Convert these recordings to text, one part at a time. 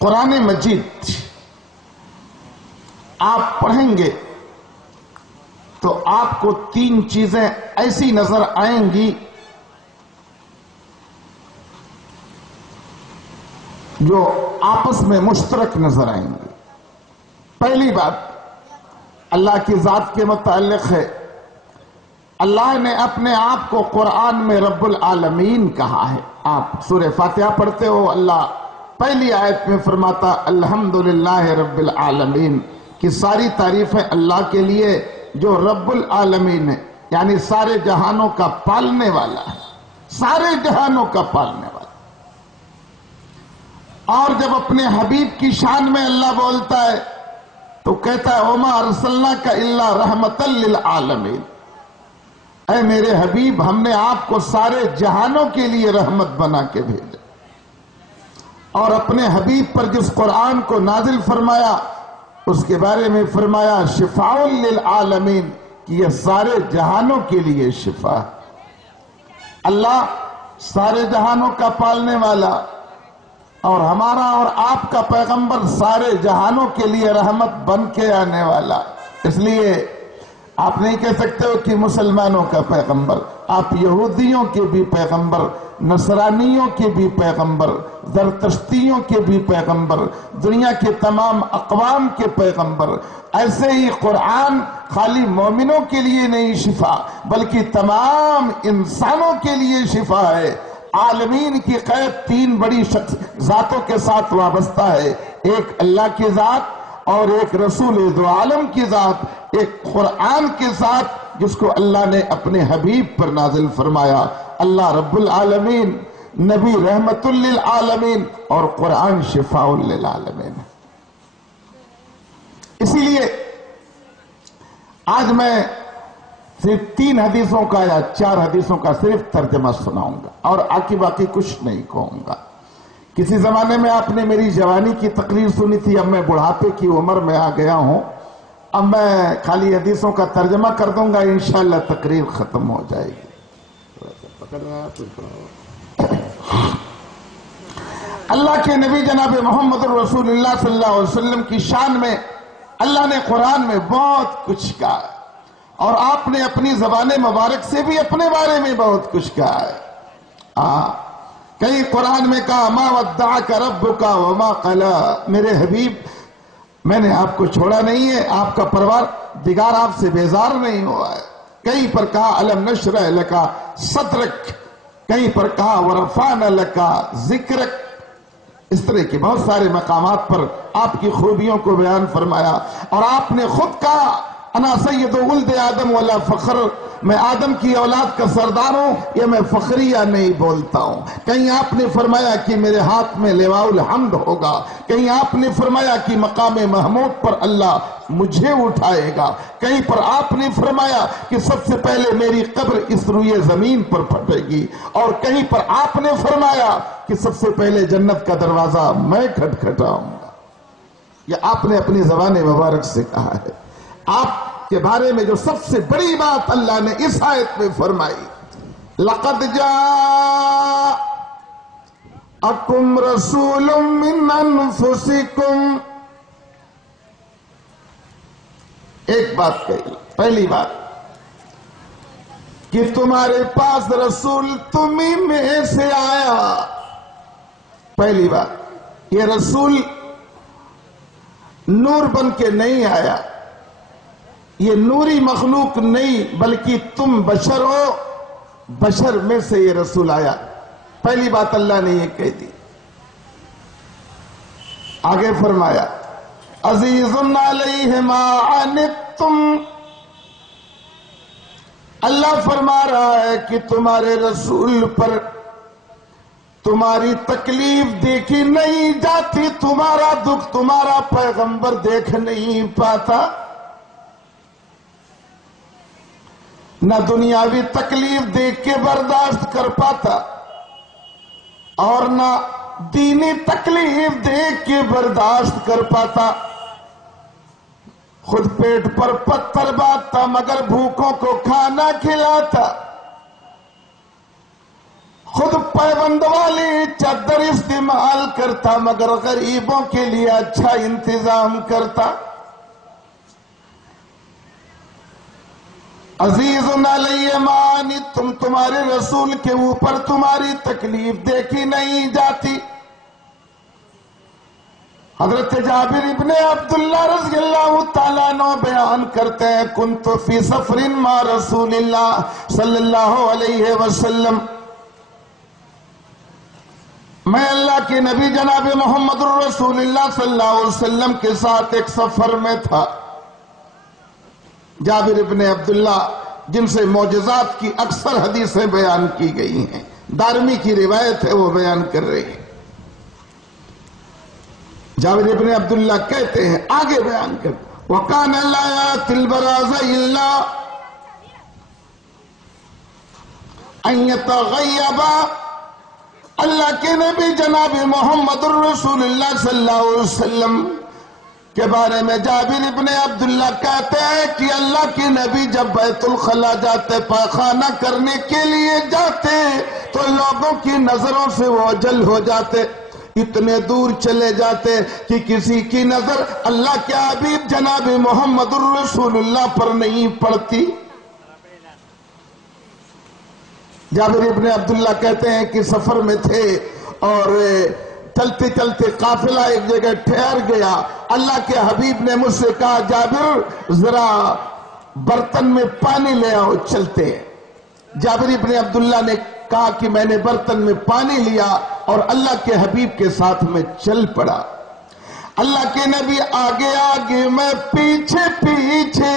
قرآن مجید آپ پڑھیں گے تو آپ کو تین چیزیں ایسی نظر آئیں گی جو آپس میں مشترک نظر آئیں گی۔ پہلی بات اللہ کی ذات کے متعلق ہے۔ اللہ نے اپنے آپ کو قرآن میں رب العالمین کہا ہے۔ آپ سورہ فاتحہ پڑھتے ہو، اللہ پہلی آیت میں فرماتا الحمدللہ رب العالمین، کہ ساری تعریفیں اللہ کے لیے جو رب العالمین ہے، یعنی سارے جہانوں کا پالنے والا ہے، سارے جہانوں کا پالنے والا۔ اور جب اپنے حبیب کی شان میں اللہ بولتا ہے تو کہتا ہے وما ارسلناک الا رحمتا للعالمین، اے میرے حبیب ہم نے آپ کو سارے جہانوں کے لیے رحمت بنا کے بھیجا۔ اور اپنے حبیب پر جس قرآن کو نازل فرمایا اس کے بارے میں فرمایا شفاء للعالمین، کہ یہ سارے جہانوں کے لیے شفا ہے۔ اللہ سارے جہانوں کا پالنے والا اور ہمارا اور آپ کا پیغمبر سارے جہانوں کے لیے رحمت بن کے آنے والا۔ اس لیے آپ نہیں کہہ سکتے ہو کہ مسلمانوں کا پیغمبر، آپ یہودیوں کے بھی پیغمبر، نصرانیوں کے بھی پیغمبر، زرتشتیوں کے بھی پیغمبر، دنیا کے تمام اقوام کے پیغمبر۔ ایسے ہی قرآن خالی مومنوں کے لیے نہیں شفا بلکہ تمام انسانوں کے لیے شفا ہے۔ عالمین کی قید تین بڑی ذاتوں کے ساتھ وابستہ ہے، ایک اللہ کی ذات اور ایک رسول دو عالم کی ذات، ایک قرآن کے ساتھ جس کو اللہ نے اپنے حبیب پر نازل فرمایا۔ اللہ رب العالمین، نبی رحمت للعالمین اور قرآن شفاء للعالمین۔ اسی لیے آج میں صرف 3 حدیثوں کا یا 4 حدیثوں کا صرف ترجمہ سناؤں گا اور باقی کچھ نہیں کہوں گا۔ کسی زمانے میں آپ نے میری جوانی کی تقریر سنی تھی، اب میں بڑھاپے کی عمر میں آ گیا ہوں، اب میں خالی حدیثوں کا ترجمہ کر دوں گا، انشاءاللہ تقریر ختم ہو جائے گی۔ اللہ کے نبی جناب محمد رسول اللہ صلی اللہ علیہ وسلم کی شان میں اللہ نے قرآن میں بہت کچھ کہا ہے، اور آپ نے اپنی زبان مبارک سے بھی اپنے بارے میں بہت کچھ کہا ہے۔ کئی قرآن میں کہا ما ودعک ربک وما قلا، میرے حبیب میں نے آپ کو چھوڑا نہیں ہے، آپ کا پروردگار آپ سے بیزار نہیں ہوا ہے۔ کہیں پر کہا الم نشرح لک صدرک، کہیں پر کہا ورفعنا لک ذکرک۔ اس طرح کے بہت سارے مقامات پر آپ کی خوبیوں کو بیان فرمایا، اور آپ نے خود کہا انا سید ولد آدم ولا فخر، میں آدم کی اولاد کا سردار ہوں، یہ میں فخریہ نہیں بولتا ہوں۔ کہیں آپ نے فرمایا کہ میرے ہاتھ میں لواء الحمد ہوگا، کہیں آپ نے فرمایا کہ مقام محمود پر اللہ مجھے اٹھائے گا، کہیں پر آپ نے فرمایا کہ سب سے پہلے میری قبر اس روئے زمین پر پھٹے گی، اور کہیں پر آپ نے فرمایا کہ سب سے پہلے جنت کا دروازہ میں کھٹکھٹاؤں گا۔ یہ آپ نے اپنی زبان مبارک سے کہا ہے۔ آپ کے بارے میں جو سب سے بڑی بات اللہ نے اس آیت میں فرمائی، لَقَدْ جَاءَكُمْ رَسُولٌ مِّنْ أَنفُسِكُمْ، ایک بات کہی، پہلی بات کہ تمہارے پاس رسول تمہیں میں سے آیا۔ پہلی بات، یہ رسول نور بن کے نہیں آیا، یہ نوری مخلوق نہیں بلکہ تم بشر ہو، بشر میں سے یہ رسول آیا۔ پہلی بات اللہ نے یہ کہہ دی۔ آگے فرمایا عزیز علیہ ما عنتم، اللہ فرما رہا ہے کہ تمہارے رسول پر تمہاری تکلیف دیکھی نہیں جاتی، تمہارا دکھ تمہارا پیغمبر دیکھ نہیں پاتا، نہ دنیاوی تکلیف دیکھ کے برداشت کر پاتا اور نہ دینی تکلیف دیکھ کے برداشت کر پاتا۔ خود پیٹ پر پتھر باندھتا مگر بھوکوں کو کھانا کھلاتا، خود پیوند والی چادر استعمال کرتا مگر غریبوں کے لیے اچھا انتظام کرتا. عزیز علیہ ما عنتم، تمہارے رسول کے اوپر تمہاری تکلیف دیکھی نہیں جاتی. حضرت جابر ابن عبداللہ رضی اللہ تعالیٰ عنہ بیان کرتے ہیں کنت فی سفر مع رسول اللہ صلی اللہ علیہ وسلم، میں اللہ کے نبی جناب محمد الرسول اللہ صلی اللہ علیہ وسلم کے ساتھ ایک سفر میں تھا. جابر ابن عبداللہ جن سے معجزات کی اکثر حدیثیں بیان کی گئی ہیں، دارمی کی روایت ہے وہ بیان کر رہی ہیں. جابر ابن عبداللہ کہتے ہیں آگے بیان کر وَقَانَ لَا يَأْتِي الْبَرَازَ إِلَّا أَن يَتَغَيَّبَ. اللہ کے نبی جناب محمد الرسول اللہ صلی اللہ علیہ وسلم کے بارے میں جابر ابن عبداللہ کہتے ہیں کہ اللہ کے نبی جب بیت الخلا جاتے، پاخانہ کرنے کے لیے جاتے، تو لوگوں کی نظروں سے وہ اوجھل ہو جاتے، اتنے دور چلے جاتے کہ کسی کی نظر اللہ کے حبیب جناب محمد الرسول اللہ پر نہیں پڑتی. جابر ابن عبداللہ کہتے ہیں کہ سفر میں تھے اور چلتے چلتے قافلہ ایک جگہ ٹھہر گیا. اللہ کے حبیب نے مجھ سے کہا جابر ذرا برتن میں پانی لے آؤ، چلتے ہیں. جابر ابن عبداللہ نے کہا کہ میں نے برتن میں پانی لیا اور اللہ کے حبیب کے ساتھ میں چل پڑا. اللہ کے نبی آگے آگے، میں پیچھے پیچھے.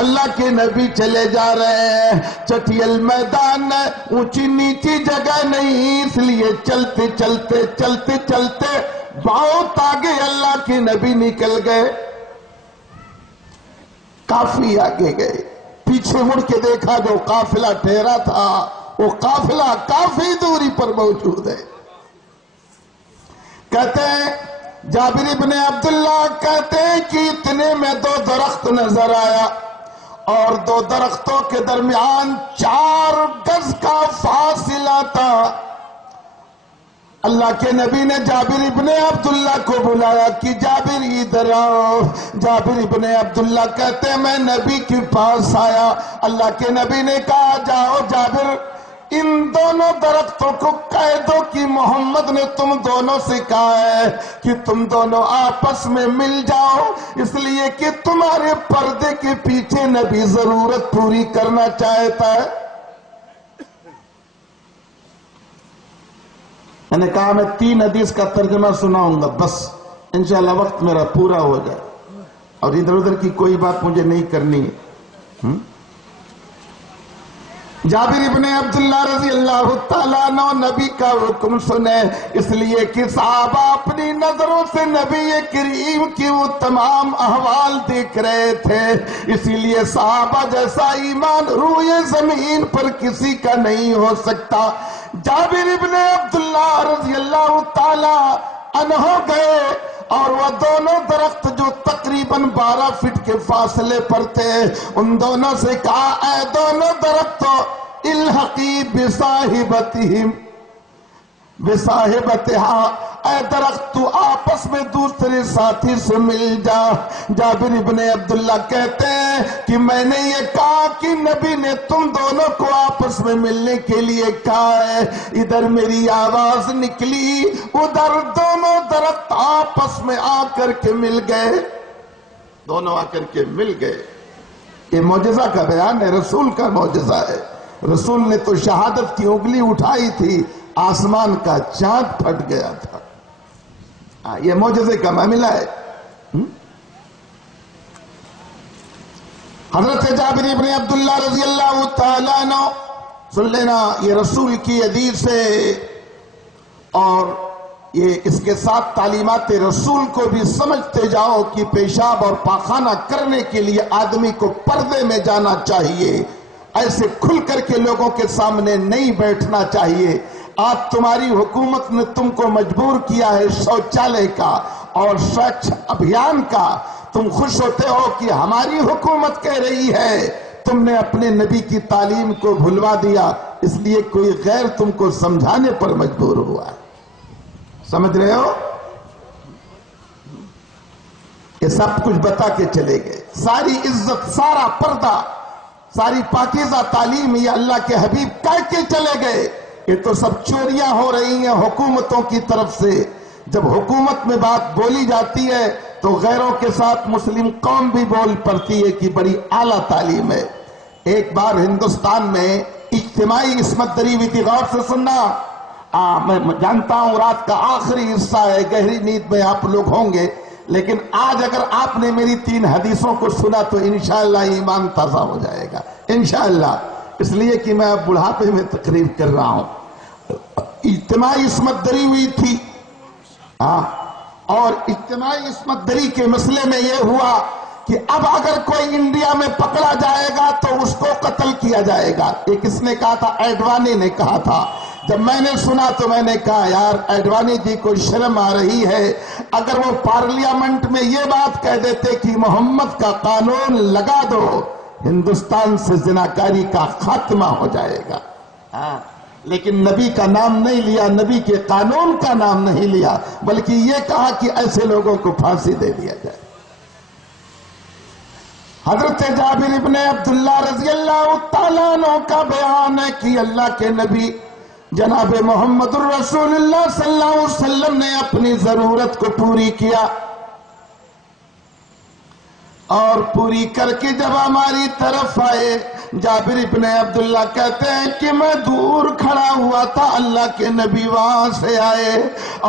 اللہ کے نبی چلے جا رہے ہیں، چٹیل میدان ہے، اونچی نیچی جگہ نہیں، اس لیے چلتے چلتے چلتے چلتے بہت آگے اللہ کے نبی نکل گئے. کافی آگے گئے، پیچھے مڑ کے دیکھا جو قافلہ ٹھہرا تھا وہ قافلہ کافی دوری پر موجود ہے. کہتے ہیں جابر ابن عبداللہ کہتے ہیں کہ اتنے میں 2 درخت نظر آیا اور 2 درختوں کے درمیان 4 گز کا فاصلہ تھا. اللہ کے نبی نے جابر ابن عبداللہ کو بلایا کہ جابر ادھر آؤ. جابر ابن عبداللہ کہتے ہیں میں نبی کے پاس آیا. اللہ کے نبی نے کہا جاؤ جابر، ان دونوں درختوں کو کہہ دو کہ محمد نے تم دونوں سے کہا ہے کہ تم دونوں آپس میں مل جاؤ، اس لیے کہ تمہارے پردے کے پیچھے نبی ضرورت پوری کرنا چاہتا ہے. میں نے کہا میں 3 حدیث کا ترجمہ سناؤں گا، بس انشاءاللہ وقت میرا پورا ہو جائے اور ادھر ادھر کی کوئی بات مجھے نہیں کرنی ہے. جابر ابن عبداللہ رضی اللہ تعالیٰ عنہ نبی کا حکم سنے، اس لیے کہ صحابہ اپنی نظروں سے نبی کریم کی وہ تمام احوال دیکھ رہے تھے. اسی لیے صحابہ جیسا ایمان روئے زمین پر کسی کا نہیں ہو سکتا. جابر ابن عبداللہ رضی اللہ تعالیٰ عنہ گئے اور وہ دونوں درخت جو تقریباً 12 فٹ کے فاصلے پر تھے، ان دونوں سے کہا اے دونوں درختوں الحقی بصاحبتہم بصاحبتہا، اے درخت تو آپس میں دوسرے ساتھی سے مل جا. جابر ابن عبداللہ کہتے ہیں کہ میں نے یہ کہا کہ نبی نے تم دونوں کو آپس میں ملنے کے لیے کہا ہے. ادھر میری آواز نکلی، ادھر دونوں درخت آپس میں آ کر کے مل گئے، دونوں آ کر کے مل گئے. یہ معجزہ کا بیان ہے، رسول کا معجزہ ہے. رسول نے تو شہادت کی انگلی اٹھائی تھی، آسمان کا چاند پھٹ گیا تھا. یہ معجزے کا معاملہ ہے. حضرت جابر ابن عبداللہ رضی اللہ تعالیٰ عنہ سن لینا، یہ رسول کی حدیث ہے اور یہ اس کے ساتھ تعلیمات رسول کو بھی سمجھتے جاؤ کہ پیشاب اور پاخانہ کرنے کے لیے آدمی کو پردے میں جانا چاہیے، ایسے کھل کر کے لوگوں کے سامنے نہیں بیٹھنا چاہیے. آج تمہاری حکومت نے تم کو مجبور کیا ہے شوچالے کا اور سوچھ ابھیان کا. تم خوش ہوتے ہو کہ ہماری حکومت کہہ رہی ہے، تم نے اپنے نبی کی تعلیم کو بھلوا دیا. اس لیے کوئی غیر تم کو سمجھانے پر مجبور ہوا ہے. سمجھ رہے ہو؟ یہ سب کچھ بتا کے چلے گئے. ساری عزت، سارا پردہ، ساری پاکیزہ تعلیم یہ اللہ کے حبیب کہہ کے چلے گئے. یہ تو سب چوریاں ہو رہی ہیں حکومتوں کی طرف سے. جب حکومت میں بات بولی جاتی ہے تو غیروں کے ساتھ مسلم قوم بھی بول پڑتی ہے کہ بڑی اعلیٰ تعلیم ہے. ایک بار ہندوستان میں اجتماعی عصمت دری ہوئی تھی. غور سے سننا. میں جانتا ہوں رات کا آخری حصہ ہے، گہری نیند میں آپ لوگ ہوں گے، لیکن آج اگر آپ نے میری 3 حدیثوں کو سنا تو انشاءاللہ ایمان تازہ ہو جائے گا انشاءاللہ. اس لیے کہ میں اب بڑھاپے میں تقریر کر رہا ہوں. اجتماعی عصمت دری ہوئی تھی، اور اجتماعی عصمت دری کے مسئلے میں یہ ہوا کہ اب اگر کوئی انڈیا میں پکڑا جائے گا تو اس کو قتل کیا جائے گا. یہ کس نے کہا تھا؟ ایڈوانی نے کہا تھا. جب میں نے سنا تو میں نے کہا یار ایڈوانی جی کو شرم آ رہی ہے. اگر وہ پارلیمنٹ میں یہ بات کہہ دیتے کہ محمد کا قانون لگا دو، ہندوستان سے زناکاری کا خاتمہ ہو جائے گا. لیکن نبی کا نام نہیں لیا، نبی کے قانون کا نام نہیں لیا، بلکہ یہ کہا کہ ایسے لوگوں کو پھانسی دے دیا جائے. حضرت جابر ابن عبداللہ رضی اللہ تعالیٰ عنہ کا بیان ہے کہ اللہ کے نبی جناب محمد الرسول اللہ صلی اللہ علیہ وسلم نے اپنی ضرورت کو پوری کیا، اور پوری کر کے جب ہماری طرف آئے، جابر ابن عبداللہ کہتے ہیں کہ میں دور کھڑا ہوا تھا، اللہ کے نبی وہاں سے آئے،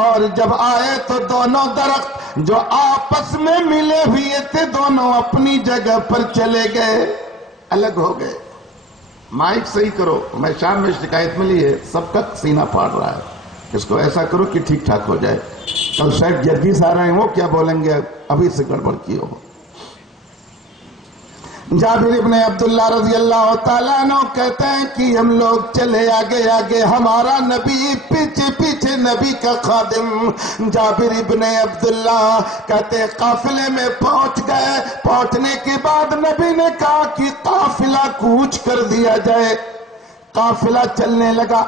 اور جب آئے تو دونوں درخت جو آپس میں ملے ہوئے تھے دونوں اپنی جگہ پر چلے گئے، الگ ہو گئے. مائک صحیح کرو، میں شام میں شکایت ملی ہے سب کا سینہ پھاڑ رہا ہے، اس کو ایسا کرو کہ ٹھیک ٹھاک ہو جائے. کل شاید جرگیز آ رہے ہیں، وہ کیا بولیں گے ابھی سے گڑبڑ کی ہو. جابر ابن عبداللہ رضی اللہ تعالیٰ عنہ کہتے ہیں کہ ہم لوگ چلے آگے آگے، ہمارا نبی پیچھے پیچھے، نبی کا خادم جابر ابن عبداللہ کہتے ہیں قافلے میں پہنچ گئے. پہنچنے کے بعد نبی نے کہا کہ قافلہ کوچ کر دیا جائے. قافلہ چلنے لگا.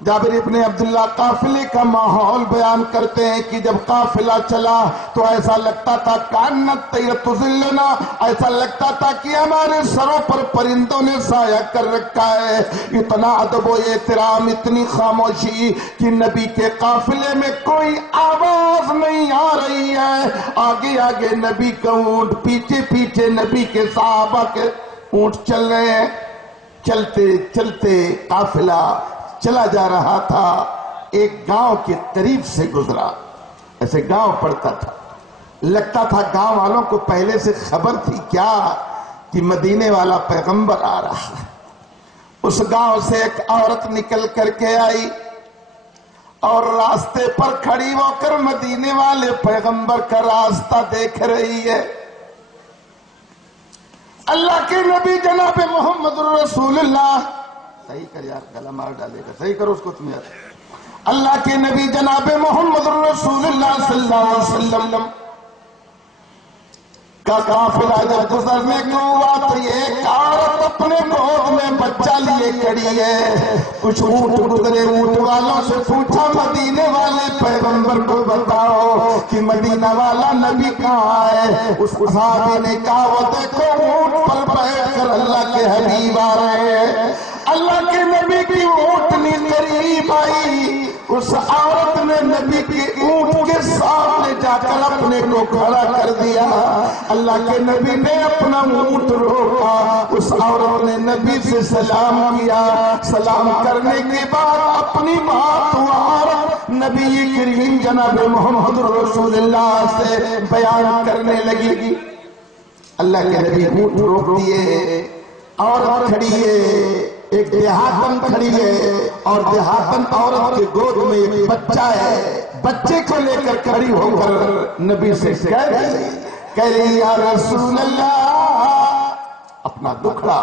جابر ابن عبداللہ قافلے کا ماحول بیان کرتے ہیں کہ جب قافلہ چلا تو ایسا لگتا تھا کانت تظلنا، ایسا لگتا تھا کہ ہمارے سروں پر پرندوں نے سایہ کر رکھا ہے. اتنا ادب و احترام، اتنی خاموشی کہ نبی کے قافلے میں کوئی آواز نہیں آ رہی ہے. آگے آگے نبی کا اونٹ، پیچھے پیچھے نبی کے صحابہ کے اونٹ چل رہے ہیں. چلتے چلتے قافلہ چلا جا رہا تھا. ایک گاؤں کے قریب سے گزرا. ایسے گاؤں پڑتا تھا، لگتا تھا گاؤں والوں کو پہلے سے خبر تھی کیا کہ مدینے والا پیغمبر آ رہا ہے. اس گاؤں سے ایک عورت نکل کر کے آئی اور راستے پر کھڑی ہو کر مدینے والے پیغمبر کا راستہ دیکھ رہی ہے. اللہ کے نبی جناب محمد رسول اللہ، صحیح کر یار، گلا مار ڈالے گا، صحیح کرو اس کو تم یار. اللہ کے نبی جناب محمد رسول اللہ صلی اللہ علیہ وسلم کا قافلہ جب گزرنے کو ہوا تو ایک عورت اپنے گود میں بچہ لیے کھڑی ہے. کچھ اونٹ گزرے، اونٹ والوں سے پوچھا مدینے والے پیغمبر کو بتاؤ کہ مدینہ والا نبی کہاں ہے. اس صحابی نے کہا وہ دیکھو اونٹ پر بیٹھ کر اللہ کے حبیب آ رہے ہیں. اللہ کے نبی کی اونٹنی قریب آئی. اس عورت نے نبی کے اونٹ کے سامنے جا کر اپنے کو کھڑا کر دیا. اللہ کے نبی نے اپنا اونٹ روکا. اس عورت نے نبی سے سلام کیا. سلام کرنے کے بعد اپنی بات عورت نبی کریم جناب محمد رسول اللہ سے بیان کرنے لگی. اللہ کے نبی اونٹ روک دیے. عورت کھڑی ہے، ایک دیہاتن کھڑی ہے، اور دیہاتن عورت کے گود میں ایک بچہ ہے. بچے کو لے کر کھڑی ہو کر نبی سے کہہ رہی یا رسول اللہ، اپنا دکھڑا.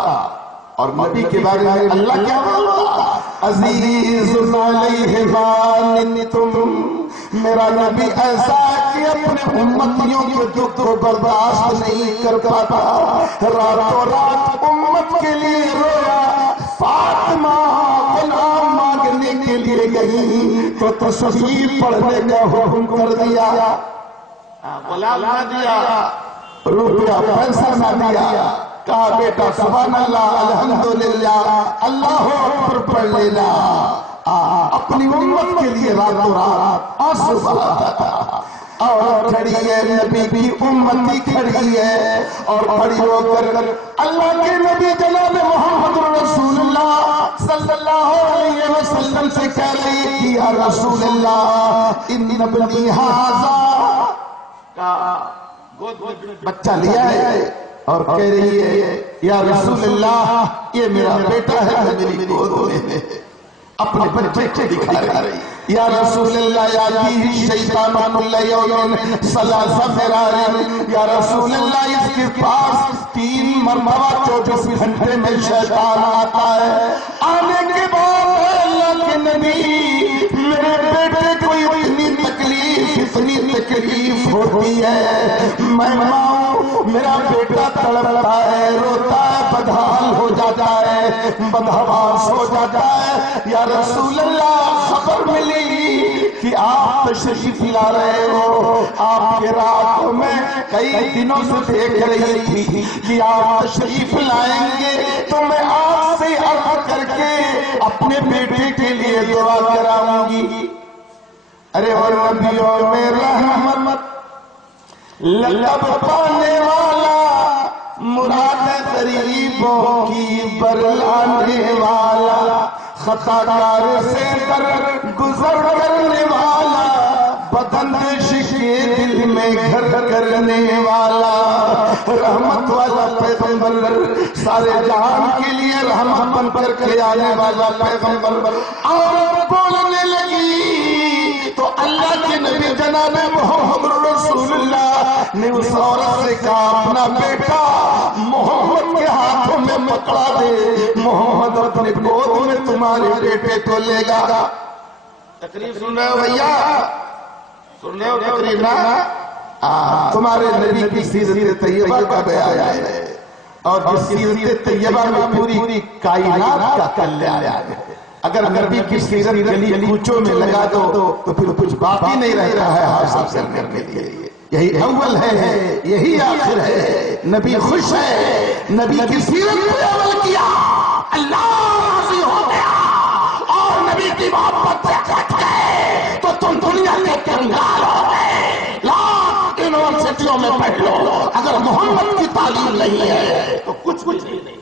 اور نبی کے بارے میں اللہ کیا بولتا؟ عزیز علیہ تم، میرا نبی ایسا کہ اپنے امتیوں کے دکھ کو برداشت نہیں کر پاتا. راتوں رات امت کے لیے رویا، فاطمہ غلام مانگنے کے لیے گئی تو تسبیح پڑھنے کا حکم کر دیا، غلام نہ دیا، روپیہ پیسہ نہ دیا، کہا بیٹا سبحان اللہ الحمدللہ اللہ اکبر پڑھ لینا، اپنی امت کے لیے راتوں رات آنسو بہاتا تھا۔ اور کھڑی ہے نبی کی امتی کھڑی ہے اور کھڑی ہو کر اللہ کے نبی جناب محمد رسول اللہ صلی اللہ علیہ وسلم سے کہہ رہی ہے یا رسول اللہ ان ابنی ھذا، بچہ لیا ہے اور کہہ رہی ہے یا رسول اللہ یہ میرا بیٹا ہے میری گود میں، اپنے بچے کو دکھا رہی یا رسول اللہ یاتیہ الشیطان کل یوم ثلاث مرار، یا رسول اللہ اس کے پاس 3 مرتبہ 24 گھنٹے میں شیطان آتا ہے، آنے کے بعد اللہ کے نبی میرے بیٹے کو اتنی تکلیف ہوتی ہے، میں ماں میرا بیٹا تڑپتا ہے، روتا ہے، بدحال ہو جاتا ہے، بدحواس ہو جاتا ہے، یا رسول اللہ خبر ملی کہ آپ تشریف لا رہے ہو، آپ کے راتوں میں کئی دنوں سے دیکھ رہی تھی کہ آپ تشریف لائیں گے تو میں آپ سے عرض کر کے اپنے بیٹے کے لیے دعا کراؤں گی۔ ارے اور نبیوں میں رحمت لقب پانے والا، مراد غریبوں کی برلانے والا، خطا کار سے در گزر کرنے والا، بدندش کے دل میں گھر کرنے والا، رحمت والا پیغمبر، سارے جہان کے لیے رحمت بن کر کے آنے والا پیغمبر، اور بولنے لگی تو اللہ کے نبی جناب محمد رسول اللہ نے اس عورت سے کہا اپنا بیٹا محمد کے ہاتھوں میں پکڑا دے، محمد اپنے گود میں تمہارے بیٹے کو لے گا۔ تقریب سن رہے ہو بھیا؟ سن رہے ہو تقریب نا؟ تمہارے نبی کی سیرت طیبہ کا بیان ہے اور جس سیرت طیبہ میں پوری کائنات کا کلیان ہے، اگر نبی کی سیرت کے لیے کوچوں میں لگا دو تو پھر کچھ بات ہی نہیں رہتا ہے حاصل کرنے کے لیے۔ یہی اول ہے، یہی آخر ہے، نبی خوش ہے، نبی کی سیرت پہ عمل کیا، اللہ راضی ہو گیا اور نبی کی محبت سے کٹ گئے تو تم دنیا کے کنگال ہو گئے۔ لاکھ یونیورسٹیوں میں پڑھ لو، اگر محمد کی تعلیم نہیں ہے تو کچھ نہیں۔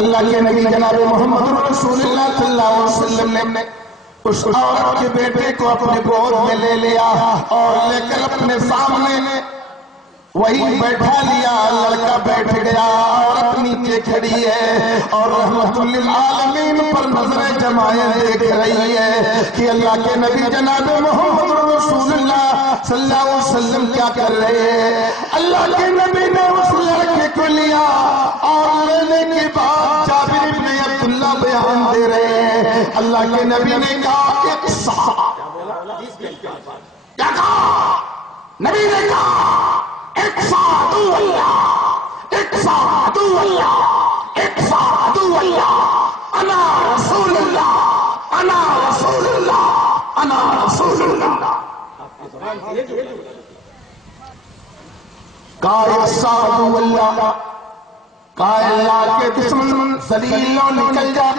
اللہ کے نبی جناب محمد رسول اللہ صلی اللہ علیہ وسلم نے اس عورت کے بیٹے کو اپنے گود میں لے لیا اور لے کر اپنے سامنے وہی بیٹھا لیا، لڑکا بیٹھ گیا، عورت نیچے کھڑی ہے اور رحمت للعالمین پر نظریں جمائے دیکھ رہی ہے کہ اللہ کے نبی جناب محمد رسول اللہ صلی اللہ علیہ وسلم کیا کر رہے ہیں۔ اللہ کے نبی نے اس لڑکے کو لیا اور لینے کے بعد جابر بن عبداللہ بیان دے رہے ہیں، اللہ کے نبی نے کہا اقصا، کیا کہا؟ نبی نے کہا اقصا عدو اللہ، اقصا عدو اللہ، اقصا عدو اللہ، انا رسول اللہ، انا رسول اللہ، انا رسول اللہ۔ کہا اقصا عدو اللہ، کہا اللہ کے دشمن ذلیل ہو نکل جا،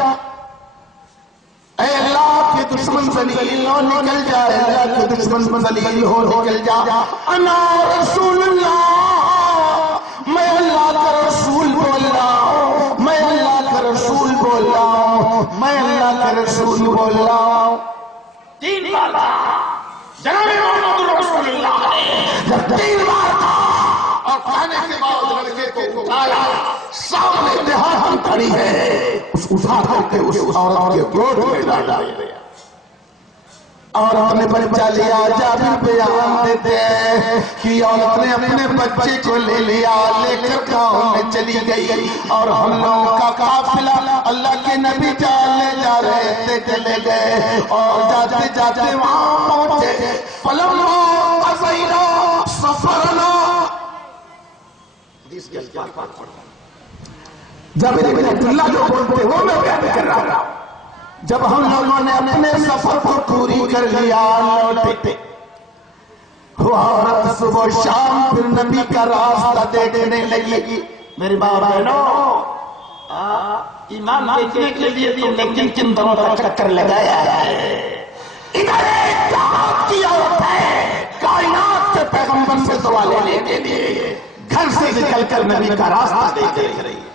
اے اللہ کے دشمن ذلیل ہو نکل جا، اللہ کے دشمن ذلیل ہو نکل جا، انا رسول اللہ، میں اللہ کا رسول بول رہا ہوں، میں اللہ کا رسول بول رہا ہوں، میں اللہ کا رسول بول رہا ہوں۔ 3 بار جناب محمد رسول اللہ نے جب 3 بار کہا اور کہنے کے بعد لڑکے کو اٹھایا، سامنے دیہاتم کھڑی ہے، اس اٹھا کر کے اس عورت کے گود میں ڈالا اور اپنے بچہ لیا۔ جابر بیان دیتے ہیں کہ عورت نے اپنے بچے کو لے لیا، لے کر گاؤں میں چلی گئی اور ہم لوگوں کا قافلہ اللہ کے نبی جا رہے تھے، چلے گئے اور جاتے جاتے وہاں پہنچے، فلما قضینا سفرنا، جابر بن عبداللہ جو بولتے وہ میں بیان کر رہا ہوں. جب ہم لوگوں نے اپنے سفر کو پوری کر لیا لوٹے، وہ عورت صبح شام پھر نبی کا راستہ دیکھنے لگی. میری ماں بہنوں، ایمان دیکھنے کے لیے تم نے کن کن دنوں کا چکر لگایا ہے؟ ادھر ایک جہاد کی عورت ہے کائنات کے پیغمبر سے دعا لینے کے لیے گھر سے نکل کر نبی کا راستہ دیکھ رہی ہے.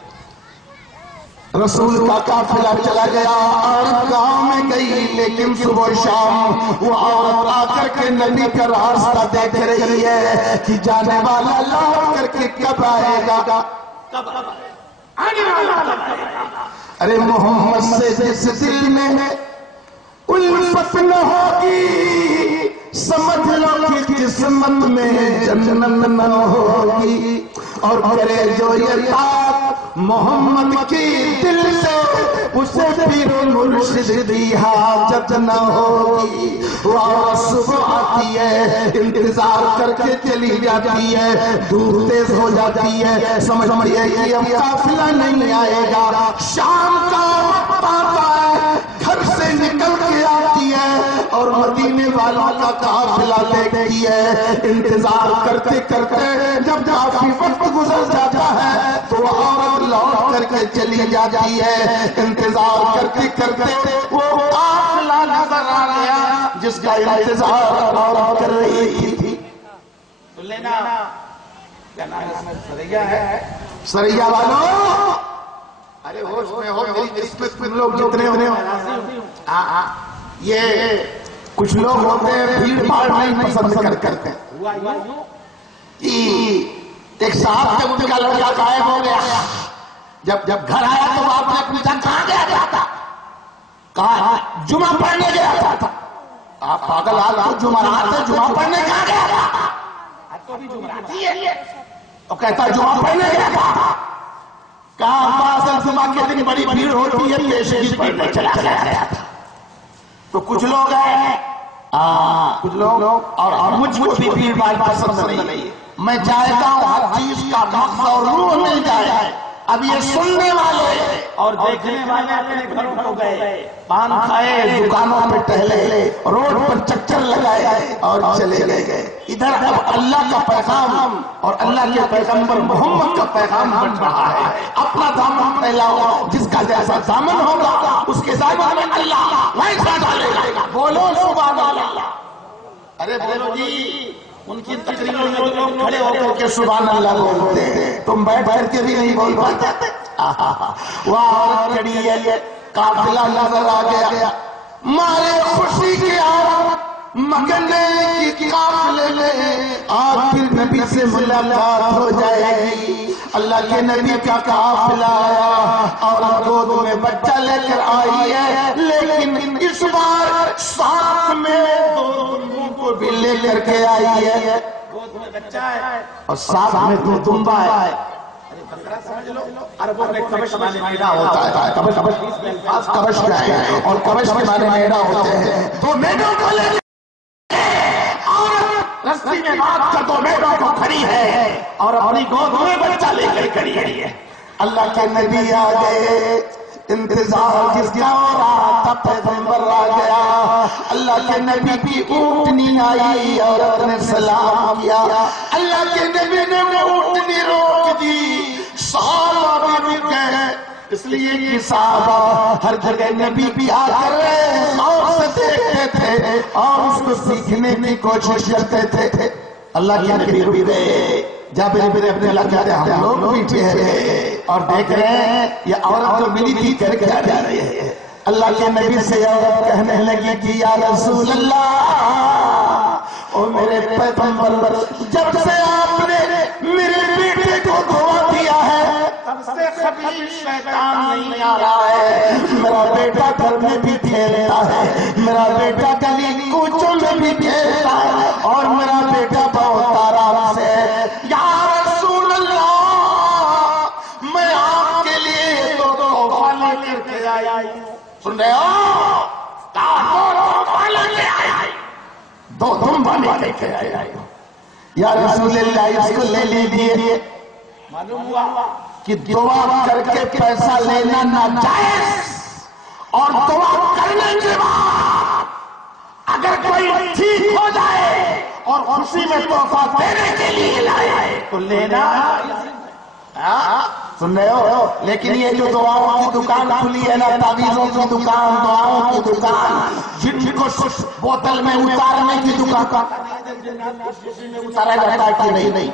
رسول کا قافلہ چلا گیا، عورت گاؤں میں گئی، لیکن صبح شام وہ عورت آ کر کے نبی کا راستہ دیکھ رہی ہے کہ جانے والا لوٹ کر کے کب آئے گا. ارے محمد سے جس دل میں الفت نہ ہوگی، سمجھ لو کہ قسمت میں جنت نہ ہوگی. اور کرے جو یہ بات محمد کی دل سے، اسے پھر مرشد دی حاجت نہ ہوگی. وہ صبح آتی ہے، انتظار کر کے چلی جاتی ہے، دھوپ تیز ہو جاتی ہے، سمجھتی ہے کہ اب قافلہ نہیں آئے گا. شام کا وقت آتا ہے، گھر سے نکل کے آتی ہے اور مدینے والوں کا قافلہ دیکھتی ہے. انتظار کرتے کرتے جب کافی وقت گزر جاتا ہے تو عورت لوٹ کر کے چلی جاتی ہے. انتظار کرتے کرتے وہ قافلہ نظر آ گیا جس کا انتظار عورت کر رہی تھی. سریا ہے، سریا والوں، ارے ہوش میں ہو، میری قسمت میں لوگ جتنے ہونے یہ کچھ لوگ ہوتے ہیں بھیڑ بھاڑ نہیں پسند کرتے. ایک صاحب جب ان کا لڑکا غائب ہو گیا، جب گھر آیا تو آپ نے پوچھا کہاں گیا تھا؟ کہا جمعہ پڑھنے گیا تھا. آپ پاگل حال تو جمعرات ہے، جمعہ پڑھنے کہاں گیا تھا؟ تو بھی جمعرات ہی ہے. تو کہتا جمعہ پڑھنے گیا تھا. کہاں پاس جمعہ کے دن بڑی بھیڑ ہوتی ہے، پیشگی پڑھنے چلا گیا تھا. تو کچھ لوگ ہیں، کچھ لوگ، اور مجھ کو بھی بھیڑ بھاڑ پسند نہیں ہے. میں چاہتا ہوں ہر چیز کا مغز اور روح مل جائے. اب یہ سننے والے اور دیکھنے والے اپنے گھروں کو گئے، پان کھائے، دکانوں پہ ٹہلے، روڈ پر چکر لگائے اور چلے گئے. ادھر اب اللہ کا پیغام اور اللہ کے پیغمبر محمد کا پیغام بن رہا ہے. اپنا دامن پھیلاؤ، جس کا جیسا دامن ہوگا اس کے دامن میں اللہ ویسا ڈالے گا. بولو سبحان اللہ. ارے بولو جی. ان کی تقریروں میں لوگ کھڑے ہو کر کے سبحان اللہ بولتے ہیں، تم بیٹھ کر کے بھی نہیں بول پاتے. وہ عورت کھڑی ہے، قافلہ نظر آ گیا، مارے خوشی کی عورت مگنے کی قافلے میں آخر نبی سے ملاقات ہو جائے گی. اللہ کے نبی کا قافلہ آیا اور گود میں بچہ لے کر آئی ہے، لیکن اس بار ساتھ میں دو کو بھی لے کر کے آئی ہے. گود میں بچہ ہے اور ساتھ میں دو دمبا ہے. بکرا سمجھ لو، عربوں میں کبش مانے میڑا ہوتا ہے. کبش کیا ہے؟ اور کبش کے مانے میڑا ہوتے ہیں. تو میڑوں کو لے رستی میں بات کا تو میڑوں کو کھڑی ہے اور اپنی گود میں بچہ لے کر کھڑی ہے. اللہ کے نبی آ گئے، انتظار جس کا ہو رہا تھا پیغمبر آ گیا. اللہ کے نبی کی اونٹنی آئی اور اپنے سلام کیا. اللہ کے نبی نے وہ اونٹنی روک دی، صحابہ بھی رک گئے. اس لیے کہ صحابہ ہر جگہ نبی بھی آ کر غور سے دیکھتے تھے اور اس کو سیکھنے کی کوشش کرتے تھے. اللہ کے نبی رک گئے. جابر بن عبداللہ کہتے ہیں ہم لوگ بھی ٹھہرے اور دیکھ رہے ہیں یہ عورت جو ملی تھی کر کے جا رہی ہے. اللہ کے نبی سے عورت کہنے لگی کہ یا رسول اللہ، او میرے پیغمبر، جب سے آپ نے میرے بیٹے کو دعا دیا ہے تب سے خبیث شیطان نہیں آ رہا ہے. میرا بیٹا گھر میں بھی کھیلتا ہے، میرا بیٹا گلی کوچوں میں بھی کھیلتا ہے اور میرا بیٹا بہت آرام سے. یا رسول اللہ، میں آپ کے لیے تو تحفہ لے کر کے آئی ہوں. سن رہے ہو؟ تحفہ لے کے آئی، دو دمبا لے کے آئی ہوں. یا رسول اللہ، اس کو لے لیجیے. معلوم ہوا کہ دعا کر کے پیسہ لینا ناجائز، اور دعا کرنے کے بعد اگر کوئی ٹھیک ہو جائے اور خوشی میں تحفہ دینے کے لیے لائے تو لینا سن رہے ہو؟ لیکن یہ جو دعاؤں کی دکان کھلی ہے نا، تعویذوں کی دکان، دعاؤں کی دکان، جن کو بوتل میں اتارنے کی دکان، اتارا جاتا ہے کہ نہیں؟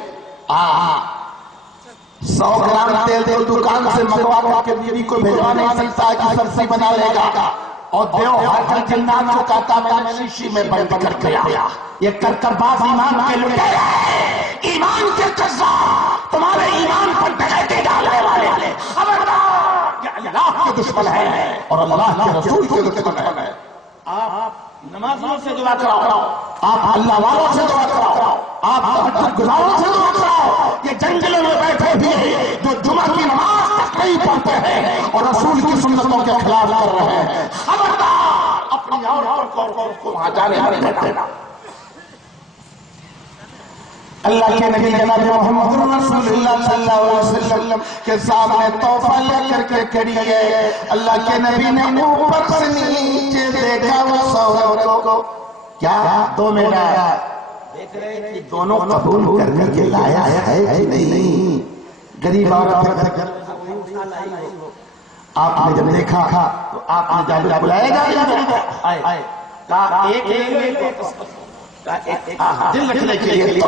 100 گرام تیل تو دکان سے منگوا کے بیوی کو بھیجوا نہیں سکتا ہے کہ سبزی بنا لے گا، اور دیو ہر کل جنات کو کہتا میں شیشی میں بند کر کے آیا، یہ کر باز ایمان کے لٹے، ایمان کے قذاب، تمہارے ایمان پر ڈکیتی ڈالنے والے خبردار، یہ اللہ کے دشمن ہے اور اللہ کے رسول کے دشمن ہے۔ آپ نمازوں سے دعا کراؤ، آپ اللہ والوں سے دعا کراؤ، آپ تہجد گزاروں سے دعا کراؤ، یہ جنگلوں میں بیٹھے بھی جو جمعہ کی نماز تک نہیں پڑھتے ہیں اور رسول کی سنتوں کے خلاف کر رہے ہیں، خبردار اپنی عورت کو وہاں جانے نہیں دینا۔ اللہ کے نبی جناب محمد رسول اللہ صلی اللہ علیہ وسلم کے سامنے تحفہ لے کر کے کھڑی ہے، اللہ کے نبی نے اوپر سے نیچے دیکھا وہ عورت کو، کیا دو میرا دیکھ رہے کہ دونوں قبول کرنے کے لائق ہے کہ نہیں؟ غریب عورت ہے، آپ نے جب دیکھا تو آپ نے جب بلایا جائے کہا ایک دل رکھنے کے لیے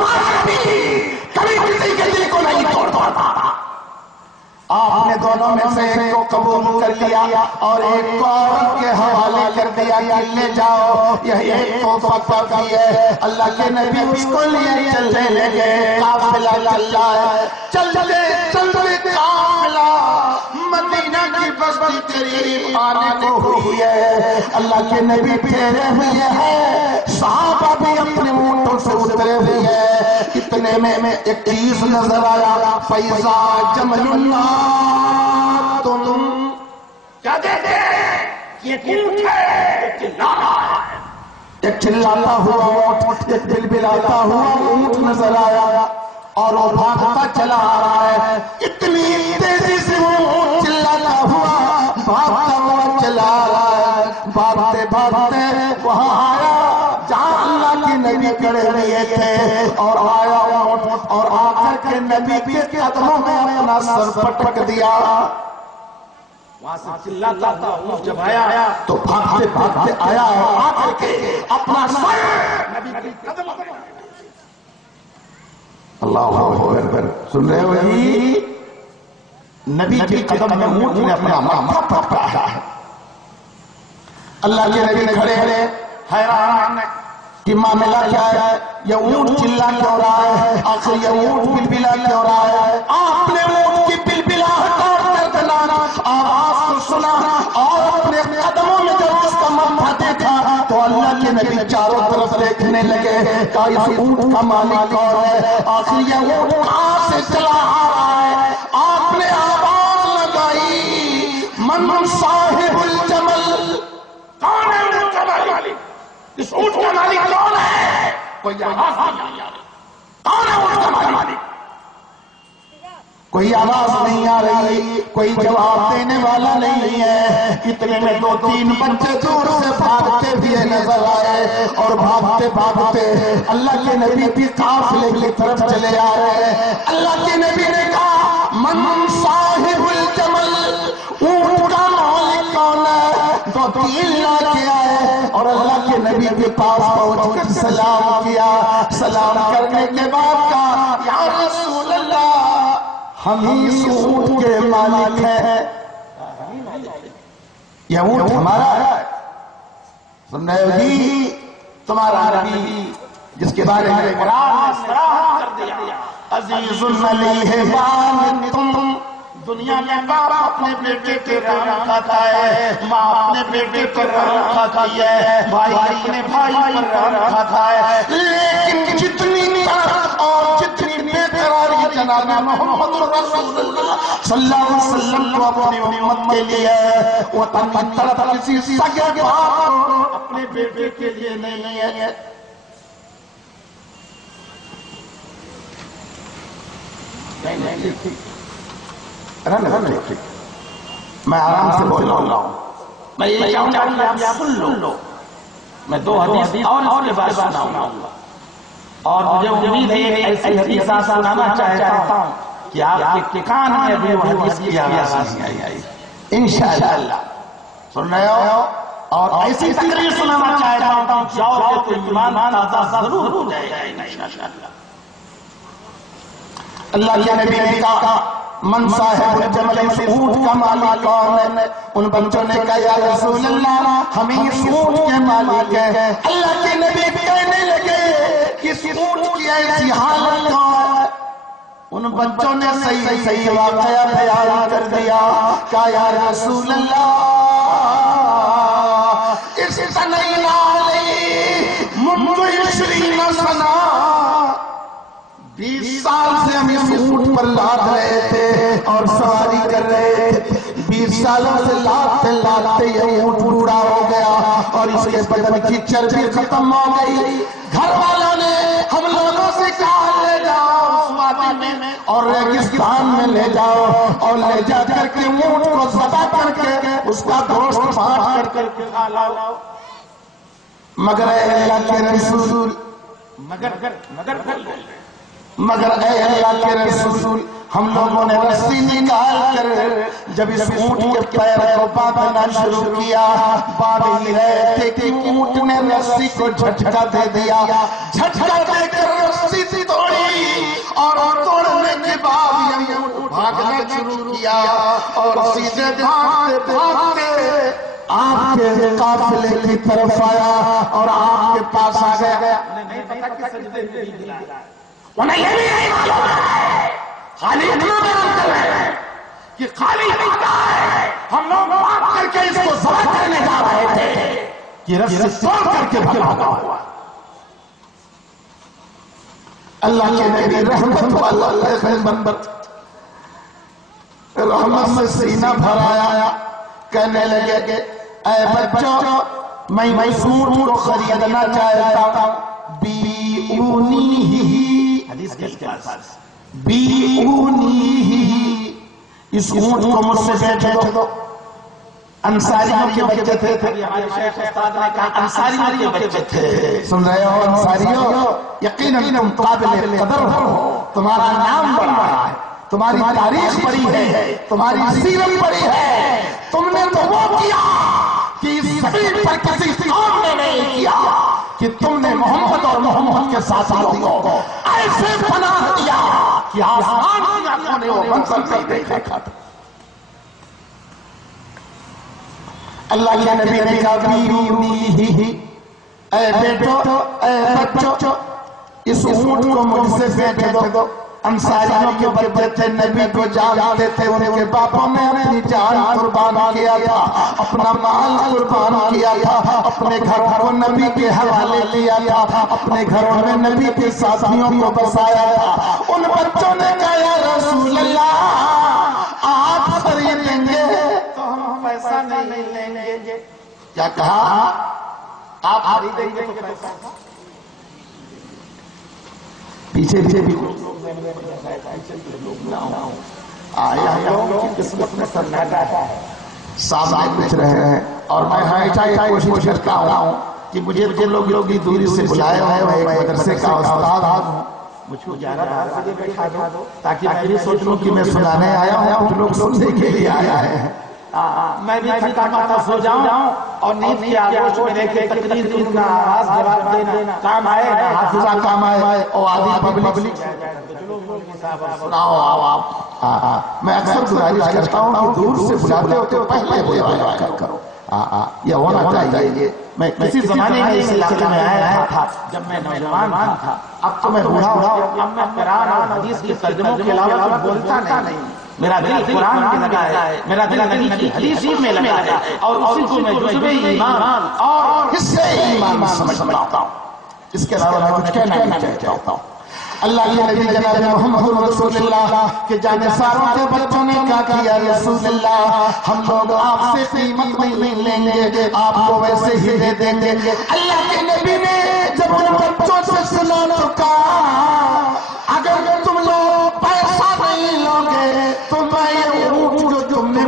کبھی کسی کے دل کو نہیں توڑ پاتا، آپ نے دونوں میں سے ایک کو قبول کر لیا اور ایک کو عورت کے حوالے کر دیا کہ لے جاؤ، یہ ایک تحفہ کافی ہے۔ اللہ کے نبی اس کو لیے چلنے لگے، قافلہ چلا ہے، چلتے قافلہ مدینہ کی بستی قریب آنے کو ہوئی ہے، اللہ کے نبی پھیرے ہوئے ہیں، صحابہ بھی اپنے اونٹوں سے اترے ہوئے ہیں، اتنے میں ایک چیز نظر آیا، فَإِذَا جَمَلُ النَّارِ، تم کیا دیتے یہ اونٹ ہے، چلانا ہے، ایک چلاتا ہوا اونٹ، ایک بلبلاتا ہوا اونٹ نظر آیا اور وہ بھاگتا چلا آ رہا ہے، اتنی تیزی سے وہ چلاتا ہوا بھاگتا ہوا چلا آ رہا ہے، بھاگتے بھاگتے وہاں آیا جہاں اللہ کے نبی کھڑے ہوئے تھے، اور آیا اونٹ اور آ کر کے نبی کے قدموں میں اپنا سر پٹک دیا، وہاں سے چلاتا تھا اونٹ جب آیا تو بھاگتے بھاگتے آیا اور آ کر کے اپنا سر نبی کے قدموں میں، اللہ اکبر، سن رہے ہو جی؟ نبی کے قدم میں اونٹ نے اپنا ماتھا پٹکا ہے، اللہ کے نبی کھڑے ہیں حیران کہ معاملہ کیا ہے، یہ اونٹ چلا کیوں رہا ہے، آخر یہ اونٹ بلبلا کیوں رہا ہے؟ آپ نے اونٹ کی بلبلاہٹ اور دردناک آواز کو سنا اور اپنے قدموں میں جب اس کا ماتھا دیکھا تو اللہ کے نبی چاروں طرف دیکھنے لگے، کہا اس اونٹ کا مالک کون ہے، آخر یہ اونٹ کہاں سے چلا آ رہا ہے؟ آپ نے آواز لگائی، من صاحب الجمل، کون ہے اونٹ کا مالک؟ اس اونٹ کا مالک کون ہے؟ کوئی آواز نہیں آ رہی، کون ہے اونٹ کا مالک؟ کوئی آواز نہیں آ رہی، کوئی جواب دینے والا نہیں ہے، اتنے میں 2-3 بچے دور سے بھاگتے ہوئے نظر آئے اور بھاگتے بھاگتے اللہ کے نبی بھی قافلے کی طرف چلے آ رہے ہیں، اللہ کے نبی نے کہا من صاحب الجمل، اونٹ کا مالک کون ہے؟ 2-3 لاکھ آئے اور اللہ کے نبی کے پاس پہنچ کر سلام کیا، سلام کرنے کے بعد کہا یا رسول اللہ ہم ہی اس اونٹ کے مالک ہیں، یہ اونٹ ہمارا ہے، سن رہے ہو جی؟ تمہارا نبی جس کے بارے میں قرآن نے صراحت کر دیا، عزیز علیہ وعنتم، دنیا میں باپ اپنے بیٹے کے رحم کھاتا ہے، ماں اپنے بیٹے پر رحم کھاتی ہے، بھائی اپنے بھائی پر رحم کھاتا ہے، لیکن جتنی طرف اور جتنی بے قراری جناب محمد رسول اللہ صلی اللہ علیہ وسلم کو اپنی امت کے لیے وہ تنی طرف کسی سگے باپ اپنے بیٹے کے لیے نہیں ہے، میں آرام سے بول رہا ہوں. میں یہ چاہوں گا کہ آپ سن لو. میں 2 حدیث اور کے بعد سناؤں گا اور مجھے امید ہے کہ ایسی حدیث سنانا چاہتا ہوں کہ آپ کے کان میں ابھی وہ حدیث کی آواز نہیں آئی. انشاءاللہ سن رہے ہو؟ اور ایسی تقریر سنانا چاہتا ہوں جاؤ کہ تو ایمان تازہ ضرور ہو جائے گا انشاءاللہ. اللہ کے نبی نے کہا من صاحب الجمل اس اونٹ کا مالک کون ہے؟ ان بچوں نے کہا یا رسول اللہ ہم اس اونٹ کے مالک ہیں. اللہ کے نبی کہنے لگے کہ اس اونٹ کی ایسی حالت کون ہے؟ ان بچوں نے صحیح واقعہ بیان کر دیا. کہا یا رسول اللہ اس سنین علی منذ 20 سنہ 20 سال سے ہم اس اونٹ پر لاد رہے تھے اور سواری کر رہے تھے. 20 سالوں سے لاتے لاتے یہ اونٹ بوڑھا ہو گیا اور اس کے بدن کی چربی ختم ہو گئی. گھر والوں نے ہم لوگوں سے کہا لے جاؤ اس وادی میں اور ریگستان میں لے جاؤ اور لے جا کر کے اونٹ کو ذبح کر کے اس کا گوشت پھاڑ کر کے کھا لاؤ. مگر اے اللہ کے رسول مگر اے اللہ کے رسول ہم لوگوں نے رسی نکال کر جب اس اونٹ کے پیر کو باندھنا شروع کیا باندھ ہی رہے تھے کہ اونٹ نے رسی کو جھٹکا دے دیا. جھٹکا دے کر رسی توڑی اور توڑنے کے بعد یہ اونٹ بھاگنا شروع کیا اور سیدھے بھاگتے بھاگتے آپ کے قافلے کی طرف آیا اور آپ کے پاس آ گیا. انہیں یہ بھی نہیں معلوم ہے خالی اتنا بیان کر رہے ہیں کہ خالی پتا ہے ہم لوگ بات کر کے اس کو ذبح کرنے جا رہے تھے کہ رسی توڑ کر کے بھگا ہوا. اللہ کے نبی رحمت والا رحمت سے سینہ بھر آیا. کہنے لگے کہ اے بچوں میں اس اونٹ کو خریدنا چاہتا ہوں. بیعونیہ حدیث کے الفاظ بیعونیہ اس اونٹ کو مجھ سے بیچ دو. انصاریوں کے بچے تھے. انصاریوں کے بچے تھے. سن رہے ہو انصاریوں یقیناً تم قابل قدر ہو. تمہارا نام بڑا ہے تمہاری تاریخ بڑی ہے تمہاری سیرت بڑی ہے. تم نے تو وہ کیا کہ اس زمین پر کسی قوم نے نہیں کیا کہ تم نے محمد اور محمد کے ساتھیوں کو ایسے پناہ دیا کہ آسمان کی آنکھوں نے وہ منظر نہیں دیکھا تھا. اللہ کے نبی نے کہا بیعونیہ اے بیٹو اے بچوں اس اونٹ کو مجھ سے بیچ دو. انصاریوں کے بچے تھے نبی کو جانتے تھے. ان کے باپوں نے اپنی جان قربان کیا تھا اپنا مال قربان کیا تھا اپنے گھروں کو نبی کے حوالے لیا تھا اپنے گھروں میں نبی کے ساتھیوں کو بسایا تھا. ان بچوں نے کہا یا رسول اللہ آپ خرید لیں گے تو ہم پیسہ نہیں لیں گے. کیا کہا آپ خریدیں گے تو پیسہ پیچھے بھی لوگ نہ ہوں. آیا لوگوں کی قسمت میں سناٹا ہے سامنے بچ رہے ہیں اور میں ہمیشہ کوشش کرتا ہوں کہ مجھے لوگ دوری سے بلائے ہوئے میں ایک مدرسے کا استاد ہوں. مجھ کو 11 بجے بیٹھا دو تاکہ میں بھی سوچ لوں کہ میں سنانے آیا ہوں کچھ لوگ سننے کے لیے آیا ہے. میں بھی تھکا ماتا سو جاؤں اور نیند کی آگوش میں رہ کے تقریر دن کا آواز جواب دینا کام آئے گا حافظہ کام آئے اور آدھی پبلک سناؤ آپ. میں اکثر گزارش کرتا ہوں کہ دور سے بلاتے ہو تو پہلے بلایا کرو. یہ ہونا چاہیے. میں کسی زمانے میں اس علاقے میں آیا تھا جب میں نوجوان تھا. اب تو میں بوڑھا ہوا اب میں قرآن اور حدیث کے ترجموں کے علاوہ کچھ بولتا نہیں. میرا دل قرآن میں لگا ہے میرا دل نبی کی حدیث میں لگا ہے اور اسی کو میں جزوے ایمان اور حصے ایمان سمجھتا ہوں. اس کے علاوہ میں کچھ کہنا نہیں چاہتا ہوں. اللہ کے نبی جناب محمد رسول اللہ کے جانثاروں کے بچوں نے کہا کہ یا رسول اللہ ہم لوگ آپ سے قیمت نہیں لیں گے آپ کو ویسے ہی دے دیں گے. اللہ کے نبی نے جب ان بچوں سے سنا تو کہا اگر تم لوگ پیسہ نہیں لوگے تو میں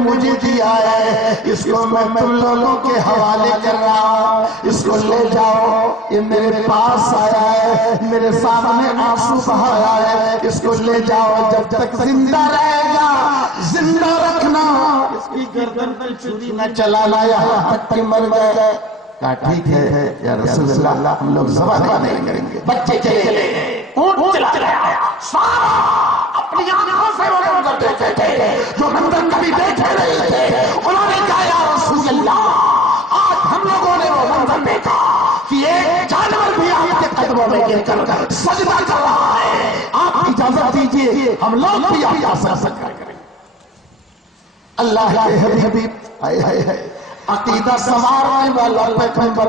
مجھے دیا ہے، اس کو میں تم لوگوں کے حوالے کر رہا ہوں، اس کو لے جاؤ، یہ میرے پاس آیا ہے، میرے سامنے آنسو بہایا ہے، اس کو لے جاؤ، جب تک زندہ رہے گا زندہ رکھنا، اس کی گردن پر چھری نہ چلانا یہاں تک کہ مر جائے۔ کہا ٹھیک ہے یا رسول اللہ، ہم لوگ ذبح نہیں کریں گے۔ بچے چلے گئے، اونٹ چلا گیا، سارا اپنی آنکھوں سے وہ منظر دیکھے تھے جو منظر کبھی دیکھے نہیں تھے۔ انہوں نے کہا یا رسول اللہ، آج ہم لوگوں نے وہ منظر دیکھا کہ ایک جانور بھی آپ کے قدموں میں گر کر سجدہ کر رہا ہے، آپ اجازت دیجیے ہم لوگ بھی آپ کا سجدہ کریں۔ اللہ کے حبیب، ہائے ہائے ہائے، عقیدہ سنوارنے والا پیغمبر،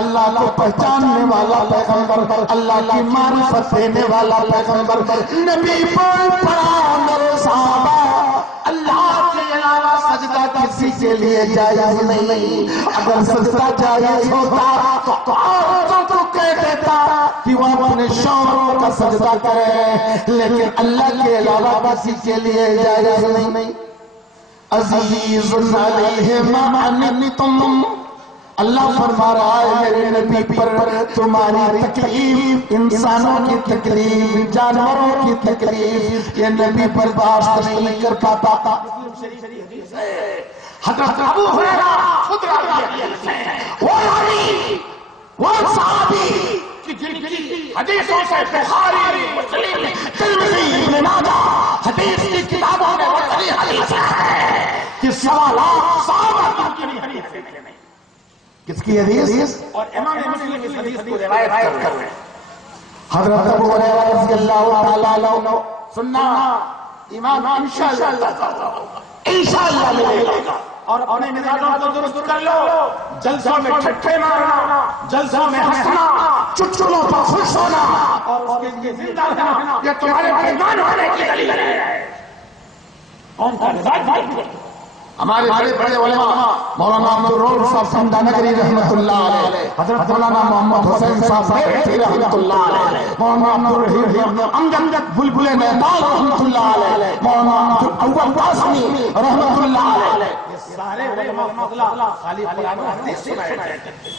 اللہ کو پہچاننے والا پیغمبر، اللہ کی معرفت دینے والا پیغمبر، نبی بول پڑا میرے صحابہ، اللہ کے علاوہ سجدہ کسی کے لیے جائز نہیں، اگر سجدہ جائز ہوتا تو عورتوں کو کہہ دیتا کہ وہ اپنے شوہروں کا سجدہ کریں، لیکن اللہ کے علاوہ کسی کے لیے جائز نہیں۔ عزیز علیہ ما عنتم، اللہ فرما رہا ہے میرے نبی پر تمہاری تکلیف، انسانوں کی تکلیف، جانوروں کی تکلیف، یہ نبی برداشت نہیں کر پاتا۔ حضرت ابو ہریرہ خود راوی ہے، وہ صحابی جن کی حدیثوں سے بخاری، مسلم، ترمذی، ابن ماجہ حدیث کی کتابوں میں بڑی حدیث ہے کہ 1.25 لاکھ صحابہ کی حدیث ہے۔ کس کی حدیث؟ اور امام مسلم اس حدیث کو روایت کر رہے ہیں۔ حضرت ابو ہریرہ رضی اللہ تعالی عنہ، سننا ایمان انشاءاللہ ملے گا، اور اپنے مزاجوں کو درست کر لو، جلسوں میں ٹھٹھے مارنا، جلسوں میں ہنسنا، چٹکلوں پر خوش ہونا اور اس کے لیے زندہ رہنا، یہ تمہارے ایمان ہونے کی دلیل ہے۔ کون سا مزاج؟ ہمارے بڑے بڑے علماء، مولانا عبدالرؤف صاحب سمدانگری رحمۃ اللہ علیہ، حضرت مولانا محمد حسین صاحب بیٹھی رحمۃ اللہ علیہ، مولانا عبدالرحیم امجد بلبل نیپال رحمۃ اللہ علیہ، مولانا اول قاسمی رحمۃ اللہ علیہ، یہ سارے علماء فضلہ خالی قرآن و حدیث سنائے جاتے ہیں،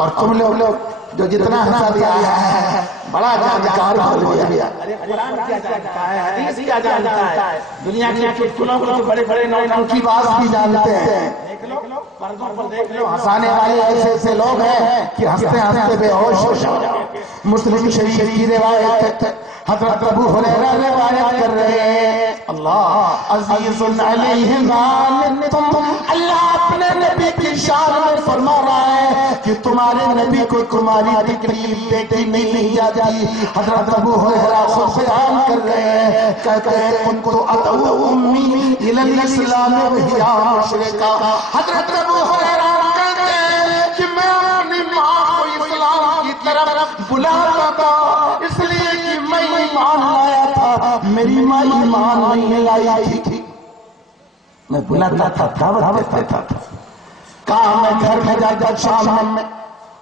اور تم لوگ جو جتنا ہنسا دیا ہے بڑا جانکار بول دیا۔ قرآن کیا جانتا ہے، حدیث کیا جانتا ہے، دنیا کی چٹکلوں کو بڑے بڑے نوٹوں کی بات بھی جانتے ہیں۔ دیکھ لو پردوں پر، دیکھ لو ہنسانے والے ایسے ایسے لوگ ہیں کہ ہنستے ہنستے بے ہوش ہو جاؤ۔ مسلم شریف کی روایت حضرت ابو ہریرہ روایت کر رہے ہیں، اللہ عزیز علیہ ما عنتم، اللہ اپنے نبی کی شان میں فرما رہا ہے کہ تمہارے نبی کو تمہاری تکلیف دیکھی نہیں جاتی۔ حضرت ابو ہریرہ خود بیان کر رہے ہیں، کہتے ہیں ان کو اتوا امی الی الاسلام وہی مشرکہ۔ حضرت ابو ہریرہ کہتے ہیں کہ میں اپنی ماں کو اسلام کی طرف بلاتا تھا، اس لیے کہ میں ایمان لایا تھا، میری ماں ایمان نہیں لائی تھی، میں بلاتا تھا، دعوت دیتا تھا، کہا میں گھر میں جاتا شام میں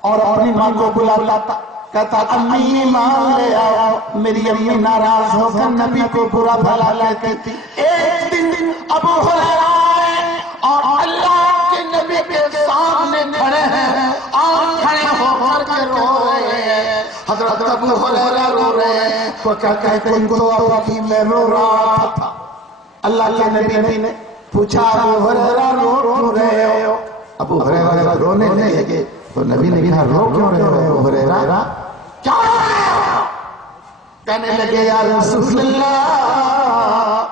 اور اپنی ماں کو بلاتا، کہتا امی ایمان لے آؤ، میری امی ناراض ہو کر نبی کو برا بھلا کہتی۔ ایک دن ابو ہریرہ آئے اور اللہ کے نبی کے سامنے کھڑے ہیں، اور کھڑے ہو کر کے رو رہے ہیں۔ حضرت ابو ہریرہ رو رہے ہیں تو کیا کہتے ان کو ابھی میں رو رہا تھا۔ اللہ کے نبی نے پوچھا ابو ہریرہ رو رہے ہو؟ ابو ہریرہ رونے لگے تو نبی نے کہا رو کیوں رہے ہو ابو ہریرہ؟ کیا کہنے لگے یا رسول اللہ،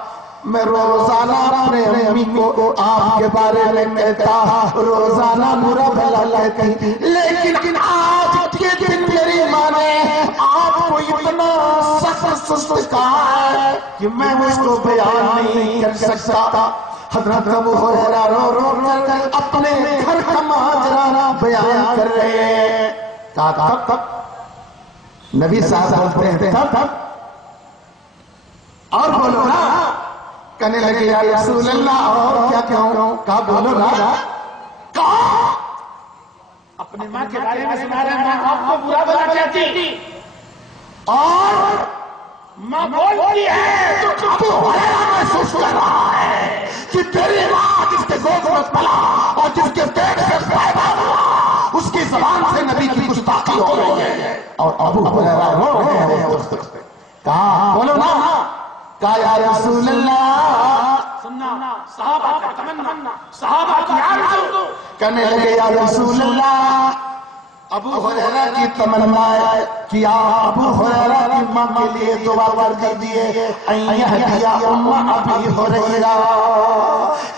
میں روزانہ اپنے امی کو آپ کے بارے میں کہتا، روزانہ برا بھلا کہتی، لیکن آج کے دن میری ماں نے آپ کو اتنا سخت کہا ہے کہ میں اس کو بیان نہیں کر سکتا۔ حضرت ابو ہریرہ رو کر اپنے گھر کا ماجرا بیان کر رہے ہیں۔ کہا تب نبی صاحب بولتے ہیں تب اور بولو نا، کہنے لگے یا رسول اللہ اور کیا کہوں؟ کہا بولو نا، کہا اپنی ماں کے بارے میں سنا رہے ہیں، آپ کو برا بھلا کہتی اور ماں بولتی ہے تو ابو ہریرہ محسوس کر رہا ہے کہ تیری ماں جس کے گود میں پلا اور جس کے پیٹ سے پیدا ہوا اس کی زبان سے نبی کی گستاخی ہو رہی ہے. اور ابو ہریرہ رو رہے ہیں اس وقت. کہا بولو نا, کہا یا رسول اللہ, سننا صحابہ کا تمنا, صحابہ کی آرزو. کہنے لگے یا رسول اللہ, ابو ہریرہ کی تمنا ہے کہ آپ ابو ہریرہ کی ماں کے لیے دعا کر دیئے ان یہدی ام ابی ہریرہ,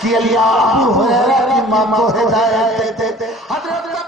کہ اللہ ابو ہریرہ کی ماں کو ہدایت دے. حضرت